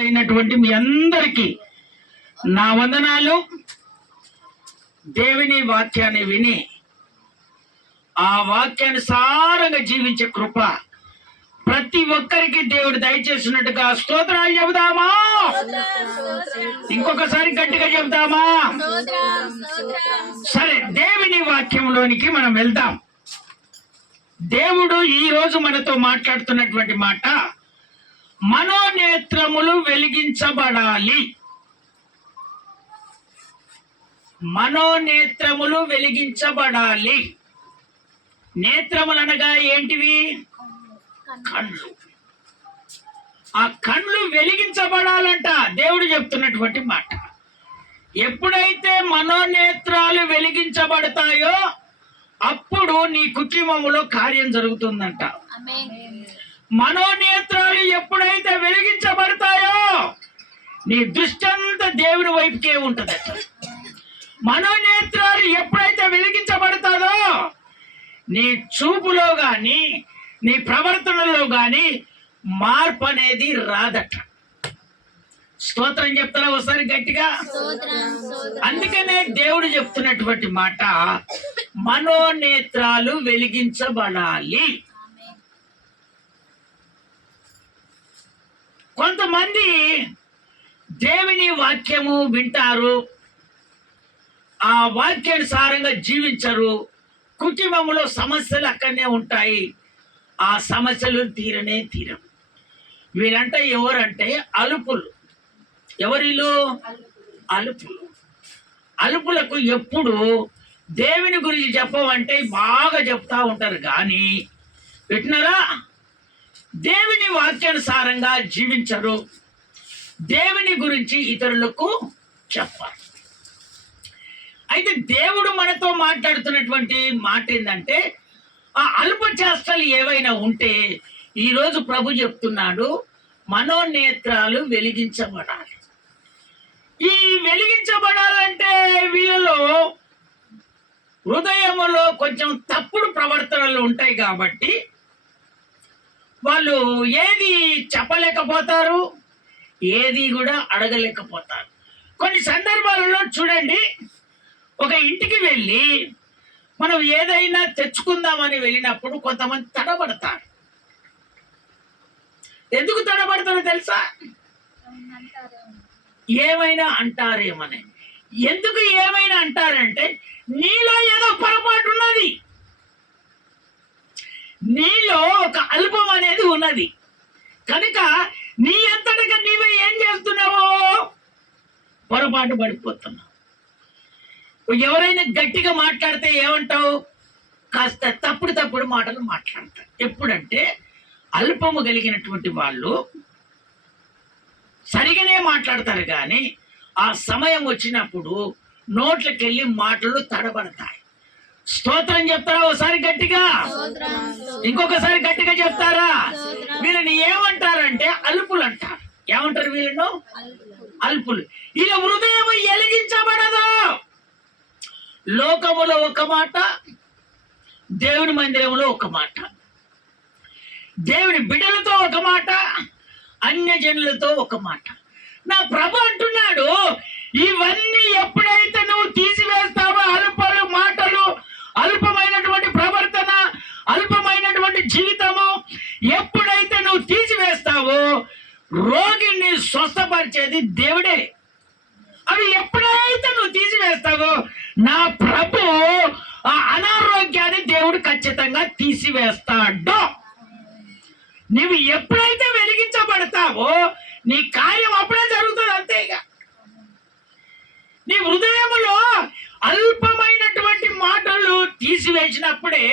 అయినటువంటి మీ అందరికీ నా వందనాలు. దేవుని వాక్యాన్ని విని ఆ వాక్యానుసారంగా జీవించే కృప ప్రతి ఒక్కరికి దేవుడు దయచేసినట్టుగా స్తోత్రాలు చెబుదామా? ఇంకొకసారి గట్టిగా చెబుదామా? సరే, దేవుని వాక్యంలోనికి మనం వెళ్దాం. దేవుడు ఈ రోజు మనతో మాట్లాడుతున్నటువంటి మాట, మనోనేత్రములు వెలిగించబడాలి. మనోనేత్రములు వెలిగించబడాలి. నేత్రములు అనగా ఏంటివి? కళ్ళు. ఆ కళ్ళు వెలిగించబడాలంట దేవుడు చెప్తున్నటువంటి మాట. ఎప్పుడైతే మనోనేత్రాలు వెలిగించబడతాయో అప్పుడు నీ కుటుంబంలో కార్యం జరుగుతుందంట. మనోనేత్రాలు ఎప్పుడైతే వెలిగించబడతాయో నీ దృష్టి అంతా దేవుని వైపుకే ఉంటదట. మనోనేత్రాలు ఎప్పుడైతే వెలిగించబడతాదో నీ చూపులో గాని నీ ప్రవర్తనలో గాని మార్పు అనేది రాదట. స్తోత్రం చెప్తారా ఒకసారి గట్టిగా? అందుకనే దేవుడు చెప్తున్నటువంటి మాట, మనోనేత్రాలు వెలిగించబడాలి. కొంతమంది దేవుని వాక్యము వింటారు, ఆ వాక్యానుసారంగా జీవించరు, కుటుంబంలో సమస్యలు అక్కడనే ఉంటాయి, ఆ సమస్యలు తీరనే తీరం. వీళ్ళంటే ఎవరంటే అలుపులు. ఎవరిలో? అలుపులు. అలుపులకు ఎప్పుడు దేవుని గురించి చెప్పమంటే బాగా చెప్తా ఉంటారు, కానీ పెట్టినారా దేవుని వాక్యానుసారంగా జీవించరు, దేవుని గురించి ఇతరులకు చెప్పాలి. అయితే దేవుడు మనతో మాట్లాడుతున్నటువంటి మాట ఏంటంటే, ఆ అల్ప చేష్టలు ఏవైనా ఉంటే ఈరోజు ప్రభు చెప్తున్నాడు, మనోనేత్రాలు వెలిగించబడాలి. ఈ వెలిగించబడాలంటే వీళ్ళలో హృదయములో కొంచెం తప్పుడు ప్రవర్తనలు ఉంటాయి కాబట్టి వాళ్ళు ఏది చెప్పలేకపోతారు, ఏది కూడా అడగలేకపోతారు. కొన్ని సందర్భాలలో చూడండి, ఒక ఇంటికి వెళ్ళి మనం ఏదైనా తెచ్చుకుందామని వెళ్ళినప్పుడు కొంతమంది తడబడతారు. ఎందుకు తడబడతారో తెలుసా? ఏమైనా అంటారేమని. ఎందుకు ఏమైనా అంటారంటే, నీలో ఏదో పొరపాటు ఉన్నది, నీలో ఒక అల్పం అనేది ఉన్నది కనుక నీ అంతటగా నీవే ఏం చేస్తున్నావో పొరపాటు పడిపోతున్నావు. ఎవరైనా గట్టిగా మాట్లాడితే ఏమంటావు? కాస్త తప్పుడు మాటలు మాట్లాడతారు. ఎప్పుడంటే అల్పము కలిగినటువంటి వాళ్ళు సరిగానే మాట్లాడతారు, కానీ ఆ సమయం వచ్చినప్పుడు నోట్లకెళ్ళి మాటలు తడబడతాయి. స్తోత్రం చెప్తారా ఒకసారి గట్టిగా? ఇంకొకసారి గట్టిగా చెప్తారా? వీళ్ళని ఏమంటారంటే అల్పులు అంటారు. ఏమంటారు వీళ్ళను? అల్పులు. వీళ్ళ హృదయం వెలిగించబడదు. లోకములో ఒక మాట, దేవుని మందిరంలో ఒక మాట, దేవుని బిడ్డలతో ఒక మాట, అన్యజనులతో ఒక మాట. నా ప్రభు అంటున్నాడు, ఇవన్నీ ఎప్పుడైతే నువ్వు తీసివేస్తావో, అల్పలు మాటలు, అల్పమైనటువంటి ప్రవర్తన, అల్పమైనటువంటి జీవితము ఎప్పుడైతే నువ్వు తీసివేస్తావో రోగిని స్వస్థపరిచేది దేవుడే. అవి ఎప్పుడైతే నువ్వు తీసివేస్తావో నా ప్రభు ఆ అనారోగ్యాన్ని దేవుడు ఖచ్చితంగా తీసివేస్తాడు. నువ్వు ఎప్పుడైతే వెలిగించబడతావో నీ కార్యం అప్పుడే జరుగుతుంది, అంతేగా. నీ హృదయములో అల్పమైనటువంటి మాటలు తీసివేసినప్పుడే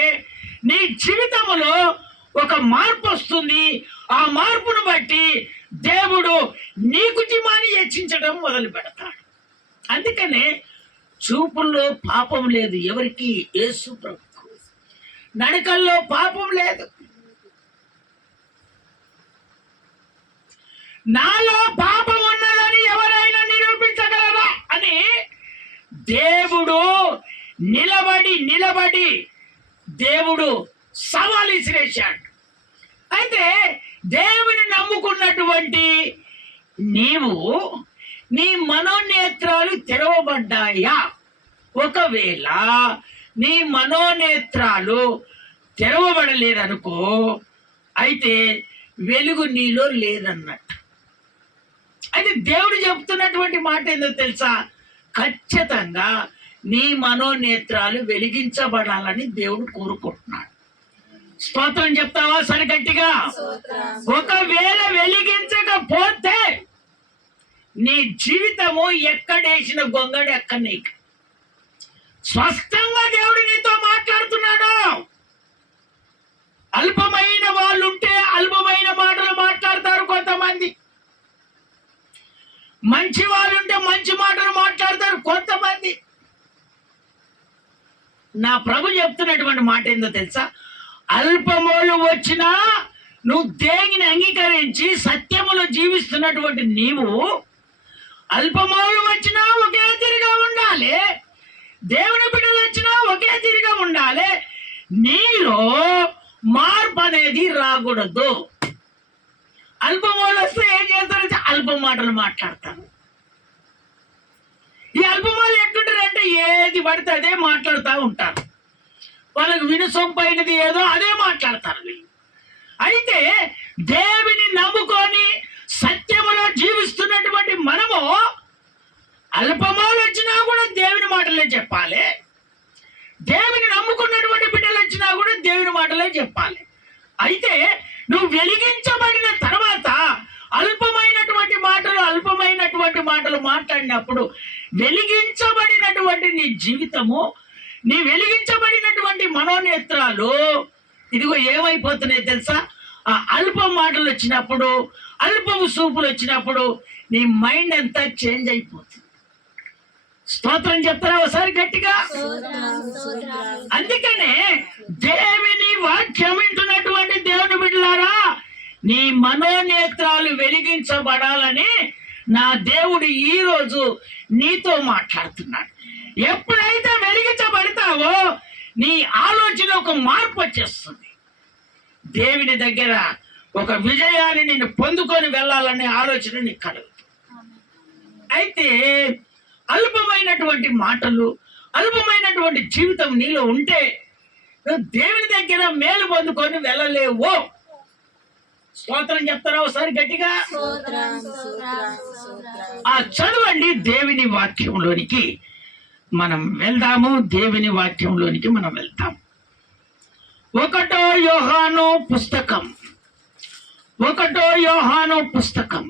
నీ జీవితములో ఒక మార్పు వస్తుంది. ఆ మార్పును బట్టి దేవుడు నీ కుటుంబాన్ని హెచ్చించడం మొదలు పెడతాడు. అందుకనే చూపుల్లో పాపం లేదు ఎవరికి? యేసు ప్రభువుకు. నడకల్లో పాపం లేదు. నాలో పాపం ఉన్నదని ఎవరైనా నిరూపించగలరా అని దేవుడు నిలబడి దేవుడు సవాలు విసిరేశాడు. అయితే దేవుని నమ్ముకున్నటువంటి నీవు నీ మనోనేత్రాలు తెరవబడ్డాయా? ఒకవేళ నీ మనోనేత్రాలు తెరవబడలేదనుకో, అయితే వెలుగు నీలో లేదన్నట్టు. అయితే దేవుడు చెప్తున్నటువంటి మాట ఏందో తెలుసా? ఖచ్చితంగా నీ మనోనేత్రాలు వెలిగించబడాలని దేవుడు కోరుకుంటున్నాడు. స్తోత్రం చెప్తావా సరి గట్టిగా? ఒకవేళ వెలిగించకపోతే నీ జీవితము ఎక్కడేసిన గొంగడి ఎక్క నీకు. స్పష్టంగా దేవుడు నీతో మాట్లాడుతున్నాడు. అల్పమైన వాళ్ళు ఉంటే అల్పమైన మాటలు మాట్లాడతారు కొంతమంది, మంచి వాళ్ళు ఉంటే మంచి మాటలు మాట్లాడతారు కొంతమంది. నా ప్రభు చెప్తున్నటువంటి మాట ఏందో తెలుసా? అల్పమోలు వచ్చినా నువ్వు దేవుని అంగీకరించి సత్యములో జీవిస్తున్నటువంటి నీవు, అల్పమోలు వచ్చినా ఒకే తీరుగా ఉండాలి, దేవుని బిడ్డలు వచ్చినా ఒకే తీరుగా ఉండాలి. నీలో మార్పు అనేది రాకూడదు. అల్పమోలు వస్తే ఏం చేస్తారంటే అల్ప మాటలు మాట్లాడతారు. ఈ అల్పమోలు ఎట్లుంటారంటే ఏది పడితే అదే మాట్లాడుతూ ఉంటారు. వాళ్ళకు వినుసొంపైనది ఏదో అదే మాట్లాడతారు. అయితే దేవుని నమ్ముకొని సత్యములో జీవిస్తున్నటువంటి మనము అల్పమోలు వచ్చినా కూడా దేవుని మాటలే చెప్పాలి, దేవుని నమ్ముకున్నటువంటి బిడ్డలు వచ్చినా కూడా దేవుని మాటలే చెప్పాలి. అయితే నువ్వు వెలిగించబడిన తర్వాత అల్పమైనటువంటి మాటలు మాట్లాడినప్పుడు వెలిగించబడినటువంటి నీ జీవితము, నీ వెలిగించబడినటువంటి మనోనేత్రాలు ఇదిగో ఏమైపోతున్నాయి తెలుసా? ఆ అల్ప మాటలు వచ్చినప్పుడు, అల్పము సూపులు వచ్చినప్పుడు నీ మైండ్ అంతా చేంజ్ అయిపోతుంది. స్తోత్రం చెప్తారా ఒకసారి గట్టిగా? అందుకనే దేవుని వాక్యం వింటున్నటువంటి దేవుని బిడ్డలారా, నీ మనోనేత్రాలు వెలిగించబడాలని నా దేవుడు ఈ రోజు నీతో మాట్లాడుతున్నాడు. ఎప్పుడైతే వెలిగించబడతావో నీ ఆలోచన ఒక మార్పు వచ్చేస్తుంది. దేవుని దగ్గర ఒక విజయాన్ని నేను పొందుకొని వెళ్ళాలనే ఆలోచన నీకు కలుగుతుంది. అయితే అల్పమైనటువంటి మాటలు, అల్పమైనటువంటి జీవితం నీలో ఉంటే నువ్వు దేవుని దగ్గర మేలు పొందుకొని వెళ్ళలేవు. స్తోత్రం చెప్తారా ఒకసారి గట్టిగా? ఆ చదవండి, దేవుని వాక్యంలోనికి మనం వెళ్దాము. దేవుని వాక్యంలోనికి మనం వెళ్తాం. 1 యోహాను పుస్తకం 1 యోహాను పుస్తకం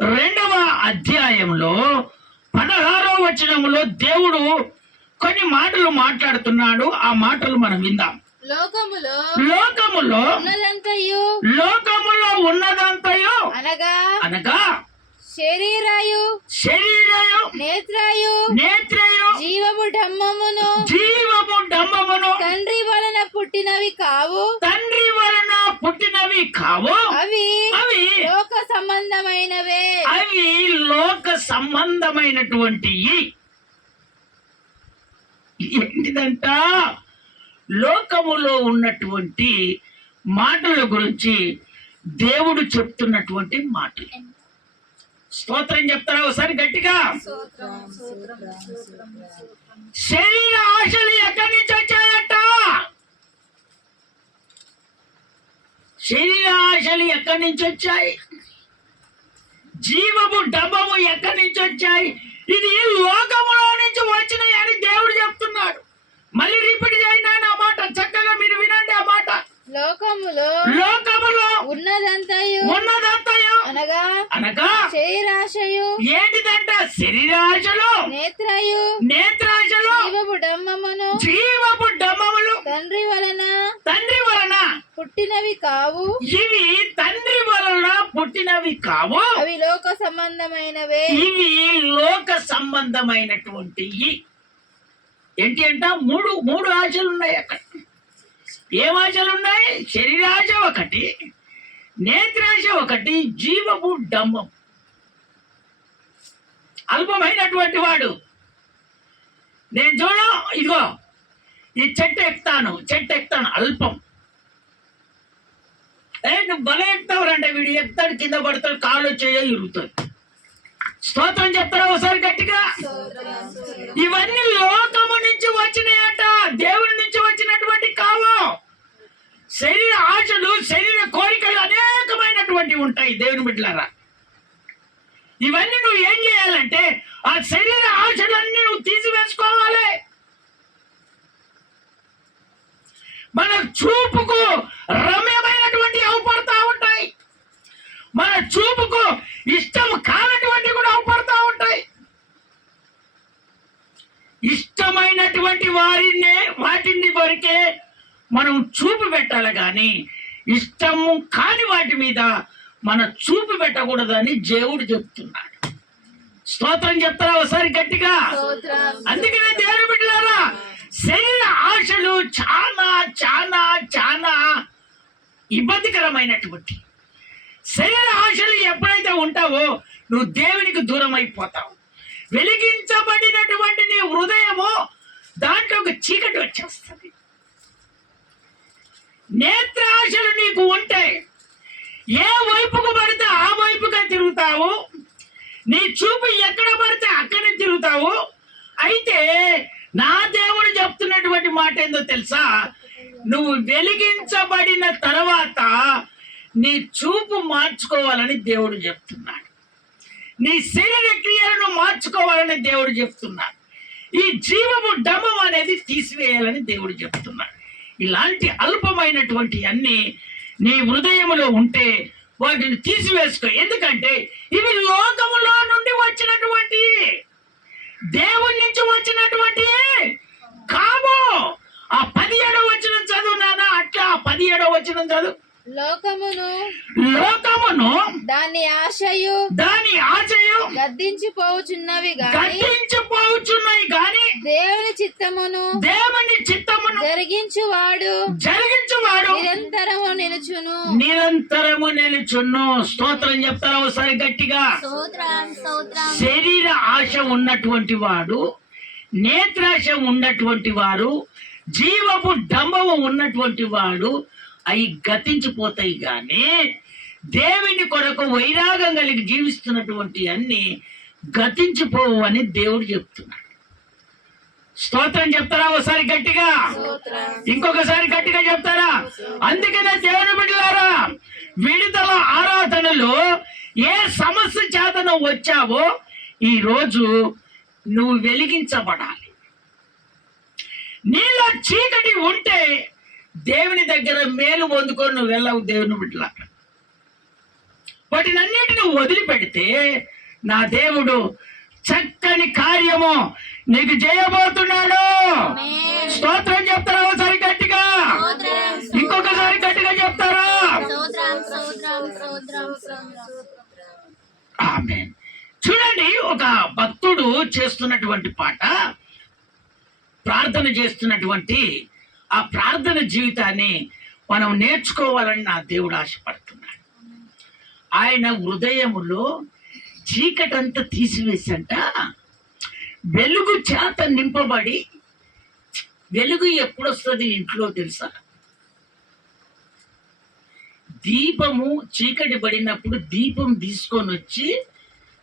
2వ అధ్యాయంలో 16వ వచనంలో దేవుడు కొన్ని మాటలు మాట్లాడుతున్నాడు. ఆ మాటలు మనం విందాం. లోకములో ఉన్నదంతయు అనగా శరీరాయు నేత్రాయు జీవము డమ్మమును తండ్రి వలన పుట్టినవి కావు, అవి లోక సంబంధమైనటువంటి ఏంటిదంట? లోకములో ఉన్నటువంటి మాటల గురించి దేవుడు చెప్తున్నటువంటి మాటలు. స్తోత్రం చెప్తారా ఒకసారి గట్టిగా? శరీర ఆశలు ఎక్కడి నుంచి వచ్చాయట? శరీర ఆశలు ఎక్కడి నుంచి వచ్చాయి? జీవము డబ్బము ఎక్కడి నుంచి వచ్చాయి? ఇది లోకములో నుంచి వచ్చినాయి అని దేవుడు చెప్తున్నాడు. మళ్ళీ రిపీట్ చేయండి నా మాట, చక్కగా మీరు వినండి ఆ మాట. లోకములో ఉన్నదంతయు అనగా శరీరాశయు ఏంటిదంట? శరీరాశలు, నేత్రాశలు, జీవపు డమ్మములు తండ్రి వలన పుట్టినవి కావు, ఇవి తండ్రి వలన పుట్టినవి కావు, అవి లోక సంబంధమైనవే. ఇవి లోక సంబంధమైనటువంటివి. ఏంటి అంట? మూడు ఆశలు ఉన్నాయి అక్కడ. ఏం ఆశలు ఉన్నాయి? శరీరాశ ఒకటి, నేత్రాశ ఒకటి, జీవము డంబం. అల్పమైనటువంటి వాడు నేను ఇదిగో ఈ చెట్టు ఎక్కుతాను అల్పం. నువ్వు బల ఎక్కుతావురంటే వీడు ఎక్కుతాడు, కింద పడతాడు, కాళ్ళు చేయో ఇరుగుతాడు. స్తోత్రం చెప్తారా ఒకసారి గట్టిగా? ఇవన్నీ లోకము నుంచి వచ్చినాయట, దేవుడి నుంచి వచ్చినటువంటి కావు. శరీర ఆశలు, శరీర కోరికలు అనేకమైనటువంటివి ఉంటాయి దేవుని బిడ్డలారా. ఇవన్నీ నువ్వు ఏం చేయాలంటే ఆ శరీర ఆశలన్నీ నువ్వు తీసివేసుకోవాలి. మన చూపుకు రమ్యమైనటువంటి అవపడతా ఉంటాయి, మన చూపుకు ఇష్టం కానటువంటి కూడా అవపడతా ఉంటాయి. ఇష్టమైనటువంటి వాటిని వరకే మనం చూపు పెట్టాలి, కానీ ఇష్టము కాని వాటి మీద మన చూపు పెట్టకూడదని దేవుడు చెప్తున్నాడు. స్తోత్రం చెప్తారా ఒకసారి గట్టిగా? అందుకనే దేవుని బిడ్డలారా, శరీర ఆశలు చాలా చాలా చాలా ఇబ్బందికరమైనటువంటి శరీర ఆశలు ఎప్పుడైతే ఉంటావో నువ్వు దేవునికి దూరం అయిపోతావు. వెలిగించబడినటువంటి నీ హృదయము దాంట్లో ఒక చీకటి వచ్చేస్తుంది. నేత్ర ఆశలు నీకు ఉంటే ఏ వైపుకు పడితే ఆ వైపుగా తిరుగుతావు, నీ చూపు ఎక్కడ పడితే అక్కడ తిరుగుతావు. అయితే నా దేవుడు చెప్తున్నటువంటి మాట ఏందో తెలుసా? నువ్వు వెలిగించబడిన తర్వాత నీ చూపు మార్చుకోవాలని దేవుడు చెప్తున్నాడు. నీ శరీర క్రియలను మార్చుకోవాలని దేవుడు చెప్తున్నాడు. ఈ జీవము డమం అనేది తీసివేయాలని దేవుడు చెప్తున్నాడు. ఇలాంటి అల్పమైనటువంటి అన్ని నీ హృదయములో ఉంటే వాటిని తీసివేసుకో. ఎందుకంటే ఇవి లోకములో నుండి వచ్చినటువంటి, దేవుడి నుంచి వచ్చినటువంటి కావు. ఆ 17వ వచనం చదువు నాన్న, అట్లా 17వ వచనం చదువు. లోకమును దాని ఆశయు గద్దించిపోవచ్చున్నవి గాని దేవుని చిత్తమును జరిగించువాడు నిరంతరము నిలుచును. స్తోత్రం చెప్తారా ఒకసారి గట్టిగా? శరీర ఆశ ఉన్నటువంటి వాడు, నేత్రాశ ఉన్నటువంటి వారు, జీవపు డంబము ఉన్నటువంటి వాడు అవి గతించిపోతాయి. కానీ దేవుని కొరకు వైరాగం కలిగి జీవిస్తున్నటువంటి అన్ని గతించిపోవు అని దేవుడు చెప్తున్నాడు. స్తోత్రం చెప్తారా ఒకసారి గట్టిగా? ఇంకొకసారి గట్టిగా చెప్తారా? అందుకనే దేవుని బిడ్డలారా, విడుదల ఆరాధనలో ఏ సమస్య చేత నువ్వు వచ్చావో ఈ రోజు నువ్వు వెలిగించబడాలి. నీలో చీకటి ఉంటే దేవుని దగ్గర మేలు పొందుకొని నువ్వు వెళ్ళవు. దేవుని బిడ్డలారా, వాటినన్నిటిని వదిలిపెడితే నా దేవుడు చక్కని కార్యము నీకు చేయబోతున్నాడు. స్తోత్రం చెప్తారా ఒకసారి గట్టిగా? ఇంకొకసారి గట్టిగా చెప్తారా? ఆమేన్. చూడండి, ఒక భక్తుడు చేస్తున్నటువంటి పాట, ప్రార్థన చేస్తున్నటువంటి ఆ ప్రార్థన జీవితాన్ని మనం నేర్చుకోవాలని నా దేవుడు ఆశపడుతున్నాడు. ఆయన హృదయములో చీకటంతా తీసివేసంట వెలుగు చేత నింపబడి, వెలుగు ఎప్పుడు వస్తుంది ఇంట్లో తెలుసా? దీపము చీకటి పడినప్పుడు దీపం తీసుకొని వచ్చి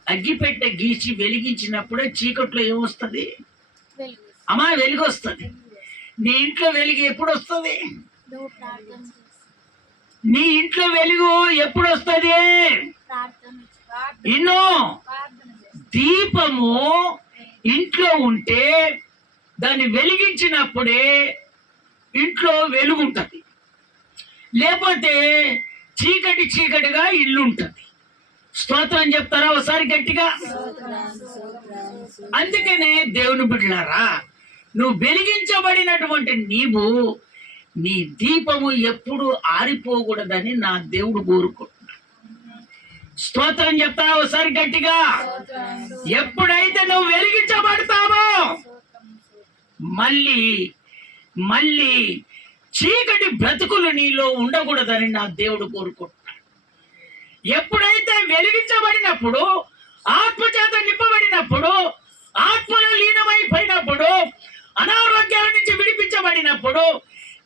అగ్గిపెట్టె గీసి వెలిగించినప్పుడే చీకట్లో ఏమొస్తుంది? అమ్మా వెలుగు వస్తుంది. నీ ఇంట్లో వెలుగు ఎప్పుడు వస్తుంది? నీ ఇంట్లో వెలుగు ఎప్పుడు వస్తుంది? ఇన్నో దీపము ఇంట్లో ఉంటే దాన్ని వెలిగించినప్పుడే ఇంట్లో వెలుగు ఉంటుంది. లేకపోతే చీకటి చీకటిగా ఇల్లు ఉంటుంది. స్తోత్రం చెప్తారా ఒకసారి గట్టిగా? అందుకనే దేవుని బిడ్డలారా, నువ్వు వెలిగించబడినటువంటి నీవు నీ దీపము ఎప్పుడు ఆరిపోకూడదని నా దేవుడు కోరుకుంటున్నాడు. స్తోత్రం చెప్తారా ఒకసారి గట్టిగా? ఎప్పుడైతే నువ్వు వెలిగించబడతావో మళ్ళీ మళ్ళీ చీకటి బ్రతుకులు నీలో ఉండకూడదని నా దేవుడు కోరుకుంటున్నాడు. ఎప్పుడైతే వెలిగించబడినప్పుడు, ఆత్మచేత నింపబడినప్పుడు, ఆత్మలో లీనమైపోయినప్పుడు, అనారోగ్యాల నుంచి విడిపించబడినప్పుడు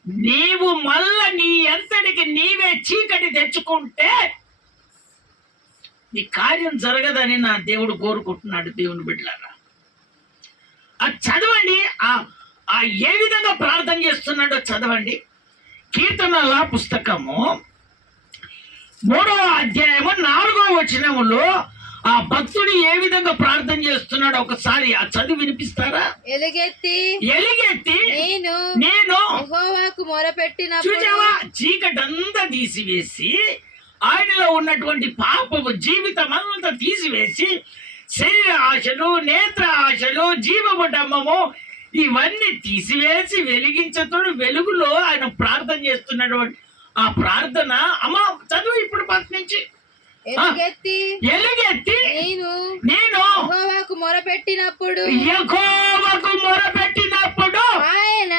నీవు మళ్ళా నీ అంతటికి నీవే చీకటి తెచ్చుకుంటే నీ కార్యం జరగదని నా దేవుడు కోరుకుంటున్నాడు. దేవుని బిడ్డలారా, అది చదవండి. ఆ ఏ విధంగా ప్రార్థన చేస్తున్నాడో చదవండి. కీర్తనల పుస్తకము 3వ అధ్యాయము 4వ వచనములో ఆ భక్తుడు ఏ విధంగా ప్రార్థన చేస్తున్నాడో ఒకసారి ఆ చదివి వినిపిస్తారా? ఎలుగెత్తి నేను యెహోవాకు మొరపెట్టినప్పుడు చూసావా, చీకటంతా తీసివేసి ఆయనలో ఉన్నటువంటి పాపము జీవితం అంతా తీసివేసి శరీర ఆశలు, నేత్ర ఆశలు, జీవము డమ్మము ఇవన్నీ తీసివేసి వెలిగించతోడు వెలుగులో ఆయన ప్రార్థన చేస్తున్నటువంటి ఆ ప్రార్థన అమ్మ చదువు ఇప్పుడు పక్క నుంచి. ఎలుగెత్తి నేను యెహోవాకు మొరపెట్టినప్పుడు ఆయన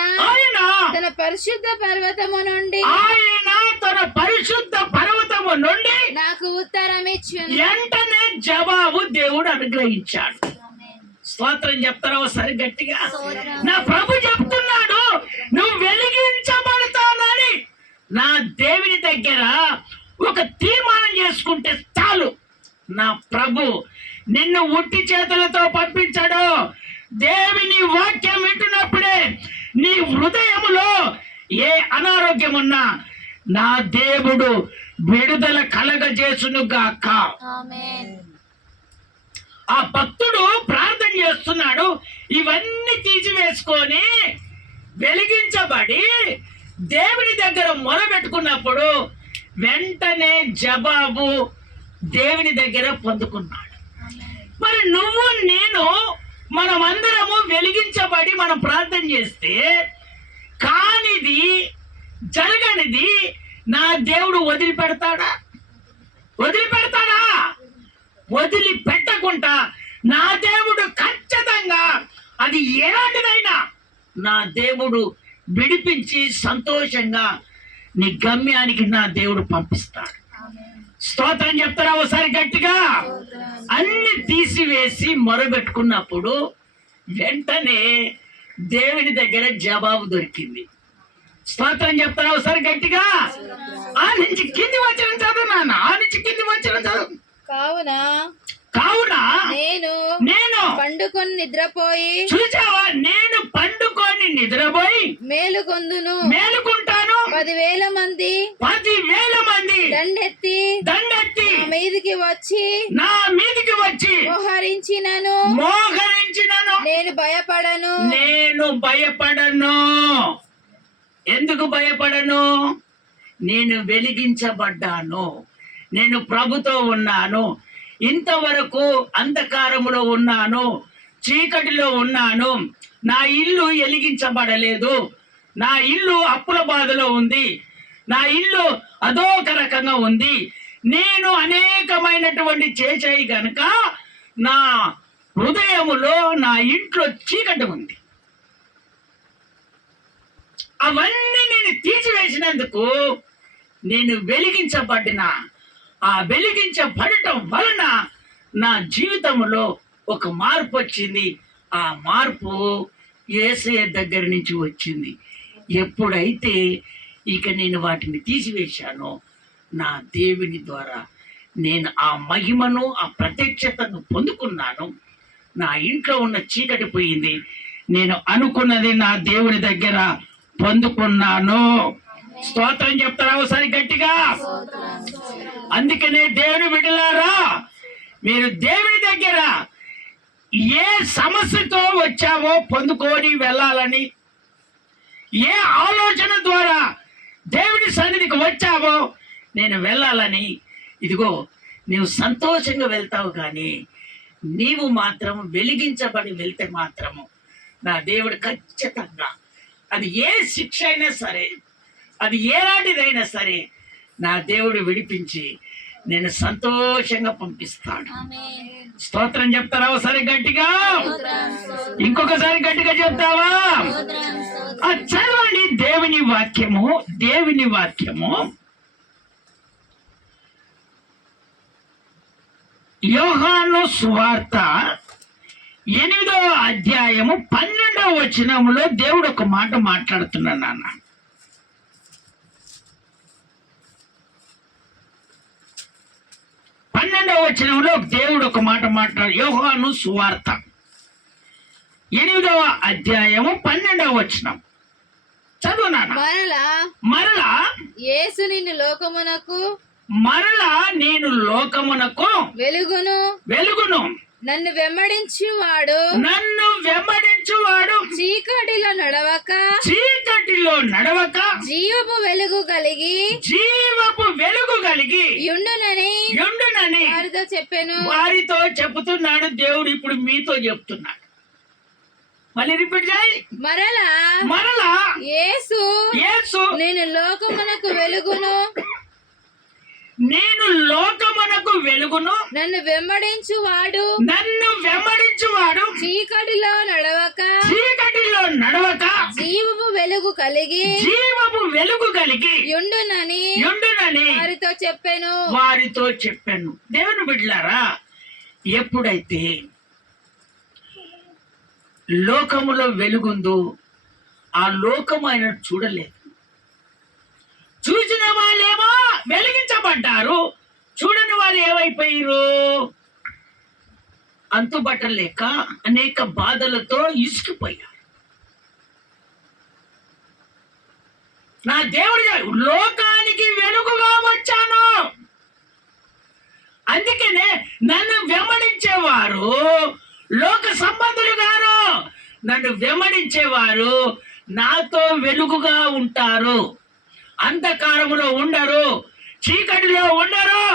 తన పరిశుద్ధ పర్వతము నుండి నాకు ఉత్తరం ఇచ్చును. వెంటనే జవాబు దేవుడు అనుగ్రహించాడు. స్తోత్రం చెప్తారా ఒకసారి గట్టిగా? నా ప్రభు చెప్తున్నాడు, నువ్వు వెలిగించబడతానని. నా దేవుని దగ్గర ఒక తీర్మానం చేసుకుంటే చాలు. నా ప్రభు నిన్ను ఉట్టి చేతులతో పంపించాడు. దేవుని వాక్యం వింటున్నప్పుడే నీ హృదయములో ఏ అనారోగ్యం ఉన్నా నా దేవుడు విడుదల కలగజేసునుగాక. ఆ భక్తుడు ప్రార్థన చేస్తున్నాడు. ఇవన్నీ తీసివేసుకొని వెలిగించబడి దేవుని దగ్గర మొరబెట్టుకున్నప్పుడు వెంటనే జవాబు దేవుని దగ్గర పొందుకున్నాడు. మరి నువ్వు నేను మనమందరము వెలిగించబడి మనం ప్రార్థన చేస్తే కానిది జరగనిది నా దేవుడు వదిలిపెడతాడా? వదిలిపెట్టకుండా నా దేవుడు ఖచ్చితంగా అది ఎలాంటిదైనా నా దేవుడు విడిపించి సంతోషంగా నీ గమ్యానికి నా దేవుడు పంపిస్తాడు. స్తోత్రం చెప్తారా ఒకసారి గట్టిగా? అన్ని తీసివేసి మొరబెట్టుకున్నప్పుడు వెంటనే దేవుని దగ్గర జవాబు దొరికింది. స్తోత్రం చెప్తారా ఒకసారి గట్టిగా? ఆ నుంచి కింది వచ్చిన చదువు నాన్న, ఆ నుంచి కింది వచ్చిన చదువు. కావున నేను పండుకొని నిద్రపోయి, చూసావా, నేను పండుకొని నిద్రపోయి మేలుకొందును, మేలుకుంటాను. 10,000 మంది దండెత్తి నా మీదికి వచ్చి మోహరించినను నేను భయపడను. ఎందుకు భయపడను? నేను వెలిగించబడ్డాను. నేను ప్రభుతో ఉన్నాను. ఇంతవరకు అంధకారములో ఉన్నాను, చీకటిలో ఉన్నాను. నా ఇల్లు వెలిగించబడలేదు. నా ఇల్లు అప్పుల బాధలో ఉంది. నా ఇల్లు అదొక రకంగా ఉంది. నేను అనేకమైనటువంటి చేశాయి గనుక నా హృదయములో నా ఇంట్లో చీకటి ఉంది. అవన్నీ నేను తీసివేసినందుకు నేను వెలిగించబడిన ఆ వెలిగించబడటం వలన నా జీవితంలో ఒక మార్పు వచ్చింది. ఆ మార్పు యేసయ్య దగ్గర నుంచి వచ్చింది. ఎప్పుడైతే ఇక నేను వాటిని తీసివేశానో నా దేవుని ద్వారా నేను ఆ మహిమను, ఆ ప్రత్యక్షతను పొందుకున్నాను. నా ఇంట్లో ఉన్న చీకటి పోయింది. నేను అనుకున్నది నా దేవుని దగ్గర పొందుకున్నాను. స్తోత్రం చెప్తారా ఒకసారి గట్టిగా? అందుకనే దేవుని బిడ్డలారా, మీరు దేవుని దగ్గర ఏ సమస్యతో వచ్చావో పొందుకొని వెళ్ళాలని, ఏ ఆలోచన ద్వారా దేవుని సన్నిధికి వచ్చావో నేను వెళ్ళాలని, ఇదిగో నీవు సంతోషంగా వెళ్తావు. కానీ నీవు మాత్రం వెలిగించబడి వెళ్తే మాత్రము నా దేవుడు ఖచ్చితంగా అది ఏ శిక్ష అయినా సరే, అది ఏలాంటిదైనా సరే నా దేవుడు విడిపించి నేను సంతోషంగా పంపిస్తాడు. స్తోత్రం చెప్తారా ఒకసారి గట్టిగా? ఇంకొకసారి గట్టిగా చెప్తావా? చదవండి దేవుని వాక్యము యోహాను సువార్త 8వ అధ్యాయము 12వ వచనములో దేవుడు ఒక మాట మాట్లాడుతున్నాడు నాన్న. 12వ వచనంలో దేవుడు ఒక మాట మాట్లాడు. యోహాను సువార్త 8వ అధ్యాయము 12వ వచనం చదువు నాన్న. మరలా యేసు నిన్ను లోకమునకు మరలా నేను లోకమునకు వెలుగును నన్ను వెంబడించువాడు చీకటిలో నడవక జీవపు వెలుగు కలిగి యుండునని వారితో చెప్తున్నాడు దేవుడు. ఇప్పుడు మీతో చెప్తున్నాడు. మళ్ళీ రిపీట్ చేయి. మరలా యేసు నేను లోకమునకు వెలుగును నన్ను వెంబడించువాడు చీకటిలో నడవక జీవపు వెలుగు కలిగి యుండునని వారితో చెప్పాను. దేవుని బిడ్డలారా, ఎప్పుడైతే లోకములో వెలుగుందో ఆ లోకము ఆయన చూడలేదు. చూసిన వాళ్ళేమో వెలిగించబడ్డారు, చూడని వాళ్ళు ఏమైపోయారు? అంతుబట్టలేక అనేక బాధలతో ఇసుకుపోయారు. నా దేవుడు లోకానికి వెలుగుగా వచ్చాను, అందుకనే నన్ను వెంబడించేవారు లోక సంబంధులు గారు. నన్ను వెంబడించేవారు నాతో వెలుగుగా ఉంటారు, అంధకారములో ఉండరు, చీకటిలో ఉండరు,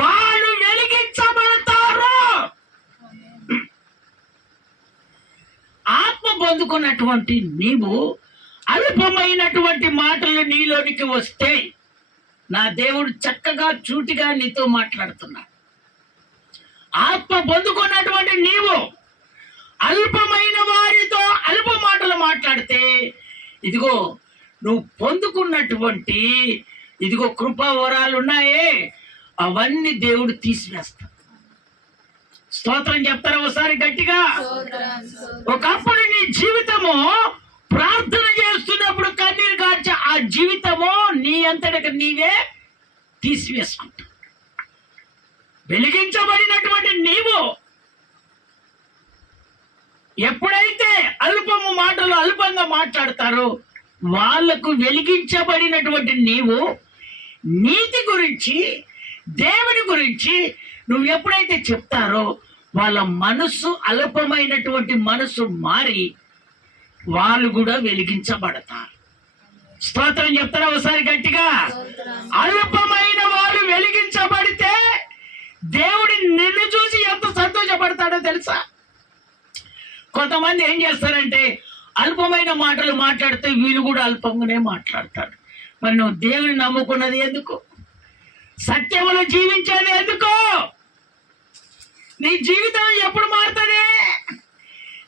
వాళ్ళు వెలిగించబడతారు. ఆత్మ పొందుకున్నటువంటి నీవు అల్పమైనటువంటి మాటలు నీలోనికి వస్తే నా దేవుడు చక్కగా చూటిగా నీతో మాట్లాడుతున్నాడు. ఆత్మ పొందుకున్నటువంటి నీవు అల్పమైన వారితో అల్ప మాటలు మాట్లాడితే ఇదిగో నువ్వు పొందుకున్నటువంటి ఇదిగో కృపా వరాలు ఉన్నాయే అవన్నీ దేవుడు తీసివేస్తాడు. స్తోత్రం చెప్తారా ఒకసారి గట్టిగా? ఒకప్పుడు నీ జీవితము ప్రార్థన చేస్తున్నప్పుడు కన్నీరు కార్చే ఆ జీవితము నీ అంతటికి నీవే తీసివేసుకుంటావు. వెలిగించబడినటువంటి నీవు ఎప్పుడైతే అల్పము మాటలు అల్పంగా మాట్లాడతారో వాళ్లకు వెలిగించబడినటువంటి నీవు నీతి గురించి దేవుని గురించి నువ్వు ఎప్పుడైతే చెప్తారో వాళ్ళ మనసు అల్పమైనటువంటి మనసు మారి వాళ్ళు కూడా వెలిగించబడతారు. స్తోత్రం చెప్తారా ఒకసారి గట్టిగా? అల్పమైన వాళ్ళు వెలిగించబడితే దేవుడు నిన్ను చూసి ఎంత సంతోషపడతాడో తెలుసా? కొంతమంది ఏం చేస్తారంటే అల్పమైన మాటలు మాట్లాడితే వీళ్ళు కూడా అల్పంగానే మాట్లాడతాడు. మరి నువ్వు దేవుని నమ్ముకున్నది ఎందుకు? సత్యములో జీవించేది ఎందుకు? నీ జీవితం ఎప్పుడు మారుతుంది?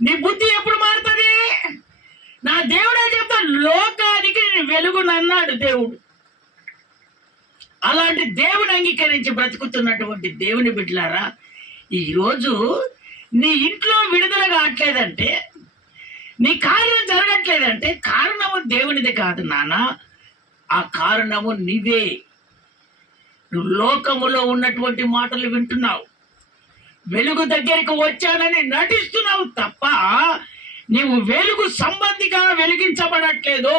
నీ బుద్ధి ఎప్పుడు మారుతుంది? నా దేవుడే చెప్తా, లోకానికి వెలుగునన్నాడు దేవుడు. అలాంటి దేవుని అంగీకరించి బ్రతుకుతున్నటువంటి దేవుని బిడ్డలారా, ఈరోజు నీ ఇంట్లో విడుదల కావట్లేదంటే, నీ కార్యం జరగట్లేదంటే కారణము దేవునిది కాదు నాన్న, ఆ కారణము నీవే. నువ్వు లోకములో ఉన్నటువంటి మాటలు వింటున్నావు, వెలుగు దగ్గరికి వచ్చానని నటిస్తున్నావు తప్ప నీవు వెలుగు సంబంధిగా వెలిగించబడట్లేదు.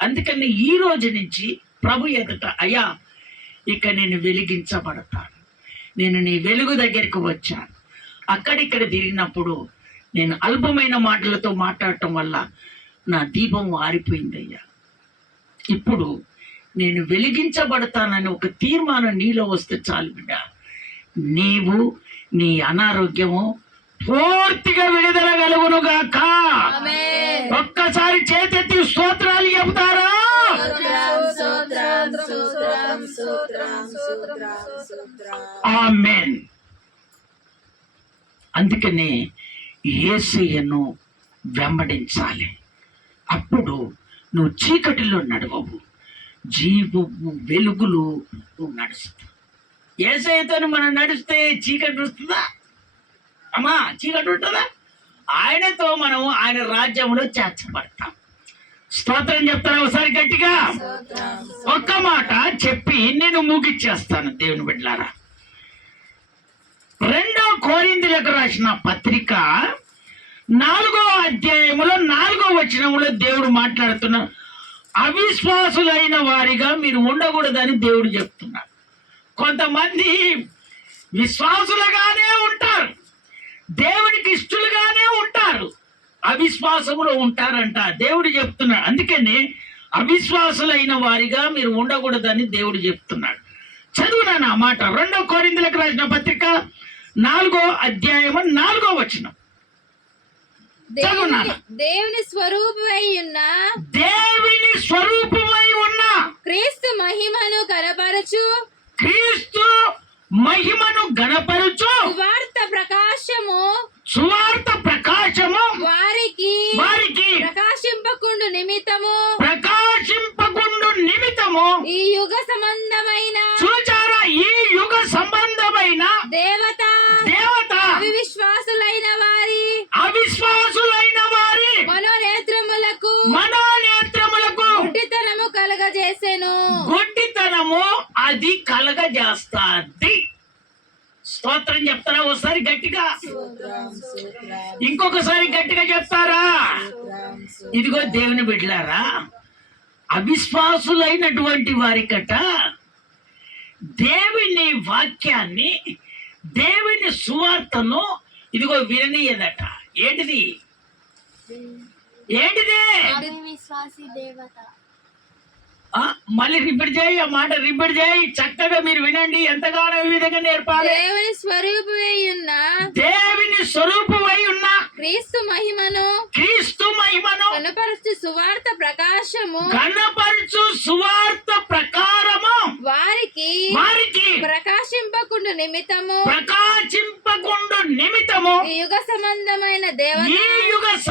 అందుకని ఈ రోజు నుంచి ప్రభు ఎదుట, అయ్యా ఇక నేను వెలిగించబడతాను, నేను నీ వెలుగు దగ్గరికి వచ్చాను. అక్కడిక్కడ తిరిగినప్పుడు నేను అల్పమైన మాటలతో మాట్లాడటం వల్ల నా దీపం ఆరిపోయిందయ్యా. ఇప్పుడు నేను వెలిగించబడతానని ఒక తీర్మానం నీలో వస్తే చాలు బిడ్డ, నీవు నీ అనారోగ్యము పూర్తిగా విడుదల కలుగును గాక. ఒక్కసారి చేతెత్తి స్తోత్రాలు చెబుతారా? ఆమేన్. అందుకనే యేసయ్యను వెంబడించాలి. అప్పుడు నువ్వు చీకటిలో నడవవు, జీవము వెలుగులో నువ్వు నడుస్తావు. యేసయ్యతో మనం నడిస్తే చీకటి వస్తుందా అమ్మా? చీకటి ఉంటుందా? ఆయనతో మనం ఆయన రాజ్యంలో చేర్చబడతాం. స్తోత్రం చెప్తాను ఒకసారి గట్టిగా. ఒక్క మాట చెప్పి నేను ముగిచ్చేస్తాను దేవుని బిడ్డలారా. రెండో కొరింథీయులకు రాసిన పత్రిక 4వ అధ్యాయములో 4వ వచనములో దేవుడు మాట్లాడుతున్నాడు. అవిశ్వాసులైన వారిగా మీరు ఉండకూడదని దేవుడు చెప్తున్నాడు. కొంతమంది విశ్వాసులుగానే ఉంటారు, దేవునికి ఇష్టలుగానే ఉంటారు, అవిశ్వాసములో ఉంటారంట. దేవుడు చెప్తున్నాడు. అందుకని అవిశ్వాసులైన వారిగా మీరు ఉండకూడదని దేవుడు చెప్తున్నాడు. చదువునాను ఆ మాట. 2వ కొరింథీయులకు రాసిన పత్రిక 4వ అధ్యాయము 4వ వచనం. దేవుని స్వరూపమై ఉన్న దేవుని స్వరూపమై ఉన్న క్రీస్తు మహిమను కనపరచు సువార్త ప్రకాశము వారికి వారికి ప్రకాశింపకుండు నిమిత్తము ఈ యుగ సంబంధమైన చూచారా, ఈ యుగ సంబంధమైన దేవత అవిశ్వాసులైన వారి మనోనేత్రములకు గుడ్డితనము కలగజేసెను. గుడ్డితనము అది కలగజేస్తాది. స్తోత్రం చెప్తారా ఒకసారి గట్టిగా? ఇంకొకసారి గట్టిగా చెప్తారా? ఇదిగో దేవుని బిడ్డలారా, అవిశ్వాసులైనటువంటి వారికట దేవుని వాక్యాన్ని, దేవుని సువార్తను ఇదిగో విననీయదట. ఏంటిది? విశ్వాసి దేవత. మళ్ళీ రిపీట్ చేయి, ఆ మాట రిపీట్ చేయి. చక్కగా మీరు వినండి. ఎంతగానో ఈ విధంగా నేర్పాలి. దేవుని స్వరూపమై ఉన్న క్రీస్తు మహిమను కనపరచు సువార్త ప్రకారము వారికి ప్రకాశింపకుండు నిమిత్తము ఈ యుగ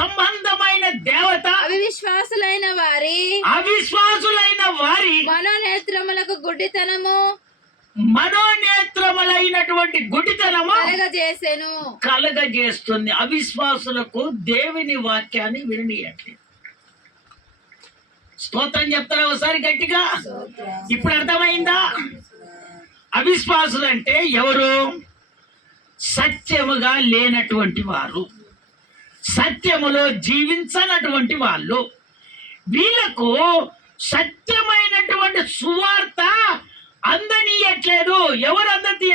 సంబంధమైన దేవత అవిశ్వాసులైన వారి మనోనేత్రములకు మనోనేత్రములైనటువంటి గుడ్డితనము కలగజేస్తుంది. అవిశ్వాసులకు దేవుని వాక్యాన్ని విననీయట్లేదు. స్తోత్రం చెప్తారా ఒకసారి గట్టిగా? ఇప్పుడు అర్థమైందా? అవిశ్వాసులు అంటే ఎవరు? సత్యముగా లేనటువంటి వారు, సత్యములో జీవించనటువంటి వాళ్ళు. వీళ్ళకు సత్యమైనటువంటి సువార్త అందనీయట్లేదు. ఎవరు అందతీ?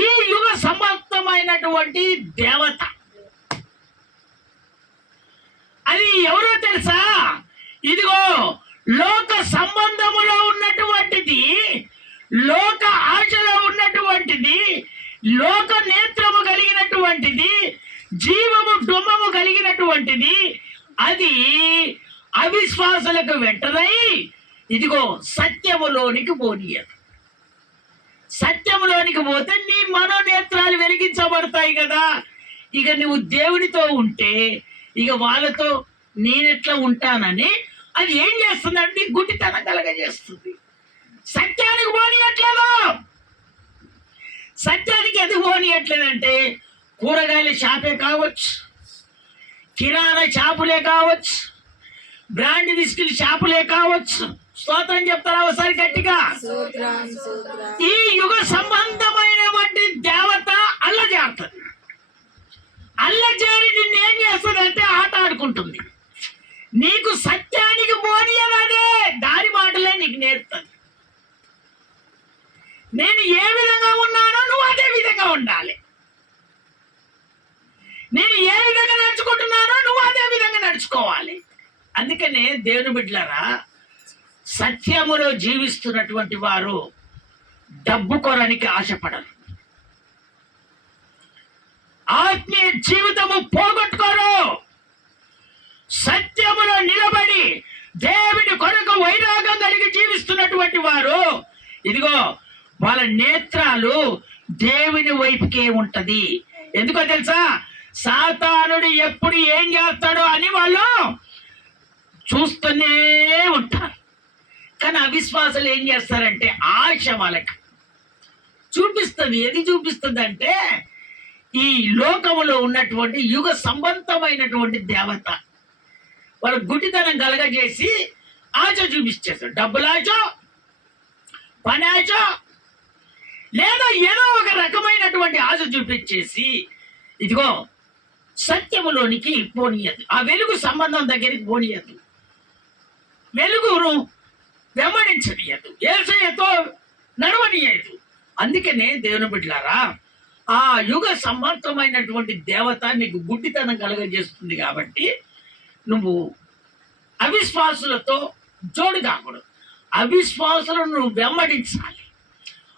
ఈ యుగ సమర్థమైనటువంటి దేవత. అది ఎవరో తెలుసా? ఇదిగో లోక సంబంధములో ఉన్నటువంటిది, లోక ఆశలో ఉన్నటువంటిది, లోక నేత్రము కలిగినటువంటిది, జీవము డొమ్మము కలిగినటువంటిది. అది అవిశ్వాసులకు వెంటనై ఇదిగో సత్యములోనికి పోనీయదు. సత్యములోనికి పోతే నీ మనోనేత్రాలు వెలిగించబడతాయి కదా. ఇక నువ్వు దేవునితో ఉంటే ఇక వాళ్ళతో నేనెట్లా ఉంటానని అది ఏం చేస్తుందంటే గుడ్డితనం కలగజేస్తుంది. సత్యానికి పోనీయట్లేదు. సత్యానికి ఎందుకు పోనీయట్లేదంటే కూరగాయల షాపే కావచ్చు, కిరాణా షాపులే కావచ్చు, బ్రాండ్ విస్కిల్ షాపులే కావచ్చు. స్తోత్రం చెప్తారా ఒకసారి గట్టిగా? ఈ యుగ సంబంధమైనటువంటి దేవత అల్లజేస్తుంది. అల్లజేరి నిన్ను ఏం చేస్తుందంటే ఆట ఆడుకుంటుంది. నీకు సత్యానికి పోనీయదనే దాని మాటలే నీకు నేర్పుతుంది. నేను ఏ విధంగా ఉన్నానో నువ్వు అదే విధంగా ఉండాలి. నేను ఏ విధంగా నడుచుకుంటున్నానో నువ్వు అదే విధంగా నడుచుకోవాలి. అందుకనే దేవుని బిడ్డలారా, సత్యములో జీవిస్తున్నటువంటి వారు డబ్బు కొరనికి ఆశపడరు. ఆత్మీయ జీవితము పోగొట్టుకోరు. సత్యములో నిలబడి దేవుని కొరకు వైరాగం కలిగి జీవిస్తున్నటువంటి వారు ఇదిగో వాళ్ళ నేత్రాలు దేవుని వైపుకే ఉంటది. ఎందుకో తెలుసా? సాతానుడు ఎప్పుడు ఏం చేస్తాడో అని వాళ్ళు చూస్తూనే ఉంటారు. కానీ అవిశ్వాసాలు ఏం చేస్తారంటే ఆశ వాళ్ళకి చూపిస్తుంది. ఏది చూపిస్తుంది అంటే ఈ లోకములో ఉన్నటువంటి యుగ సంబంధమైనటువంటి దేవత వాళ్ళ గుడ్డితనం కలగజేసి ఆశ చూపించేస్తారు. డబ్బుల ఆశ, పని ఆశ, లేదా ఏదో ఒక రకమైన ఉన్నటువంటి ఆశ చూపించేసి ఇదిగో సత్యములోనికి పోనీయదు, ఆ వెలుగు సంబంధం దగ్గరికి పోనీయదు, వెలుగును వెంబడించనీయదు, యేసయ్యతో నడవనీయదు. అందుకనే దేవుని బిడ్డలారా, ఆ యుగ సమర్థమైనటువంటి దేవత నీకు గుడ్డితనం కలగజేస్తుంది. కాబట్టి నువ్వు అవిశ్వాసులతో జోడు కాకూడదు. అవిశ్వాసులను నువ్వు వెంబడించాలి,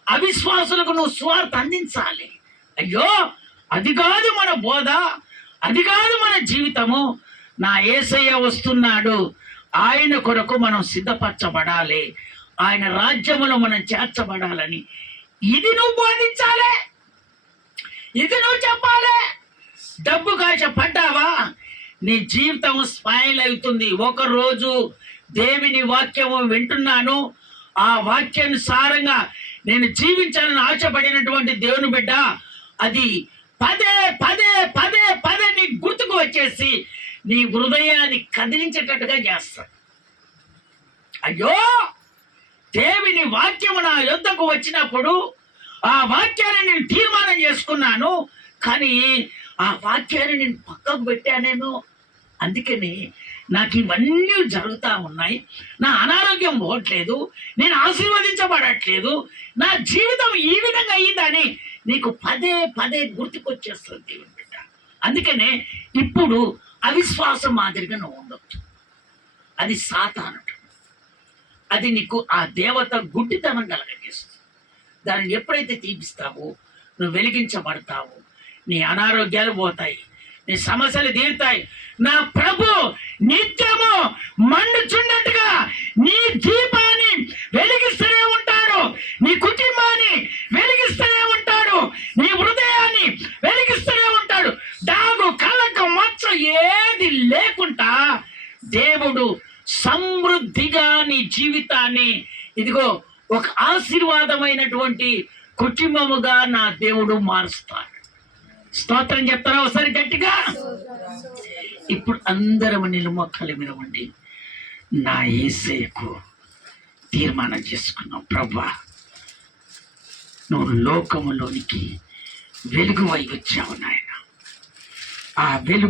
అవిశ్వాసులకు నువ్వు స్వార్థ అందించాలి. అయ్యో అది కాదు మన బోధ, అది కాదు మన జీవితము. నా యేసయ్య వస్తున్నాడు, ఆయన కొరకు మనం సిద్ధపరచబడాలి, ఆయన రాజ్యములో మనం చేర్చబడాలని ఇది నువ్వు బోధించాలి, ఇది నువ్వు చెప్పాలి. డబ్బు కాశ పడ్డావా, నీ జీవితం స్పాయిల్ అవుతుంది. ఒకరోజు దేవుని వాక్యము వింటున్నాను, ఆ వాక్యానుసారంగా నేను జీవించాలని ఆశపడినటువంటి దేవుని బిడ్డ, అది పదే పదే పదే పదే నీ గుర్తుకు వచ్చేసి నీ హృదయాన్ని కదిలించేటట్టుగా చేస్తాడు. అయ్యో దేవుని వాక్యము నా యొద్దకు వచ్చినప్పుడు ఆ వాక్యాన్ని నేను తీర్మానం చేసుకున్నాను, కానీ ఆ వాక్యాన్ని నేను పక్కకు పెట్టానేమో, అందుకని నాకు ఇవన్నీ జరుగుతూ ఉన్నాయి, నా అనారోగ్యం పోవట్లేదు, నేను ఆశీర్వదించబడట్లేదు, నా జీవితం ఈ విధంగా అయ్యిందని నీకు పదే పదే గుర్తుకొచ్చేస్తుంది దేవుని బిడ్డ. అందుకనే ఇప్పుడు అవిశ్వాసం మాదిరిగా నువ్వు ఉండొచ్చు. అది సాతానుడు, అది నీకు ఆ దేవత గుడ్డితనం కలగజేస్తుంది. దానిని ఎప్పుడైతే తీపిస్తావో నువ్వు వెలిగించబడతావు, నీ అనారోగ్యాలు పోతాయి, నీ సమస్యలు తీరుతాయి. నా ప్రభు నిత్యము మండుచున్నట్టుగా నీ దీపాన్ని వెలిగిస్తూనే ఉంటాడు, నీ కుటుంబాన్ని వెలిగిస్తూనే ఉంటాడు, నీ హృదయాన్ని వెలిగిస్తూనే ఉంటాడు. డాగు కలక మచ్చ ఏది లేకుండా దేవుడు సమృద్ధిగా నీ జీవితాన్ని ఇదిగో ఒక ఆశీర్వాదమైనటువంటి కుటుంబముగా నా దేవుడు మారుస్తాడు. స్తోత్రం చెప్తారా ఒకసారి గట్టిగా? ఇప్పుడు అందరం నిలుమొక్కల మీద ఉండి నా యేసయ్యకు తీర్మానం చేసుకున్నాం. ప్రభువా, నువ్వు లోకములోనికి వెలుగువై వచ్చావు నాయన, ఆ వెలుగు